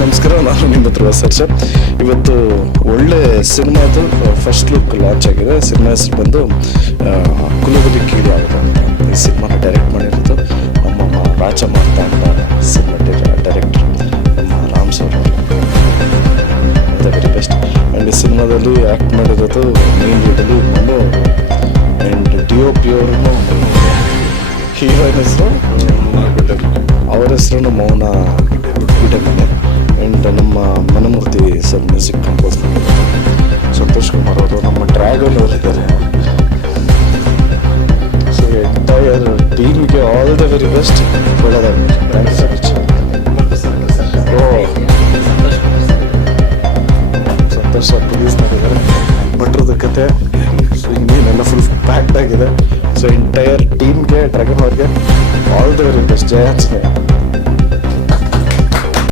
ನಮಸ್ಕಾರ, ನಾನು ನಿಮ್ಮ ಧ್ರುವ ಸರ್ಜಾ. ಇವತ್ತು ಒಳ್ಳೆ ಸಿನಿಮಾದು ಫಸ್ಟ್ ಲುಕ್ ಲಾಂಚ್ ಆಗಿದೆ. ಸಿನಿಮಾ ಹೆಸರು ಬಂದು ಕುಲಗುಡಿ ಕೀಳು ಆಗುತ್ತೆ ಅಂತ. ಈ ಸಿನಿಮಾನ ಡೈರೆಕ್ಟ್ ಮಾಡಿರೋದು ನಮ್ಮ ರಾಜ ಮಾರ್ತಾ ಅಂತ ಸಿನಿಮಾ ಡೈರೆಕ್ಟರ್ ನಮ್ಮ Ram sir the very best. And ಈ ಸಿನಿಮಾದಲ್ಲಿ ಆ್ಯಕ್ಟ್ ಮಾಡಿರೋದು ಮೇನ್ ಲೀಡಲ್ಲಿ ಮನು ಆ್ಯಂಡ್ DOP ಅವ್ರನ್ನು ಹೀರೋಯಿನ್ ಹೆಸರು ಅವ್ರ ಹೆಸರು ಮೌನ ಗುಡಮನೆ. ಆ್ಯಂಡ್ ನಮ್ಮ ಮನಮೂರ್ತಿ ಸರ್ ಮ್ಯೂಸಿಕ್ ಕಂಪೋಸ್ ಮಾಡಿದ್ದಾರೆ. ಸಂತೋಷ್ ಕುಮಾರ್ ಅವರು, ನಮ್ಮ ಡ್ರ್ಯಾಗನ್ ಅವರಿದ್ದಾರೆ. ಸೊ ಎಂಟೈರ್ ಟೀಮ್ಗೆ ಆಲ್ ದ ವೆರಿ ಬೆಸ್ಟ್. ಒಳ್ಳೆದಾಗಲಿ. Thank you so much. Santosh sir produce ಮಾಡಿದ್ದಾರೆ. ಭಟ್ರದ ಕತೆ ಸೊ ಇನ್ನೇನೆಲ್ಲ ಫುಲ್ ಪ್ಯಾಕ್ಡ್ ಆಗಿದೆ. ಸೊ ಎಂಟೈರ್ ಟೀಮ್ಗೆ ಡ್ರ್ಯಾಗನ್ ಅವ್ರಿಗೆ ಆಲ್ ದ ವೆರಿ ಬೆಸ್ಟ್. ಜಯ ಆಂಜನೇಯ.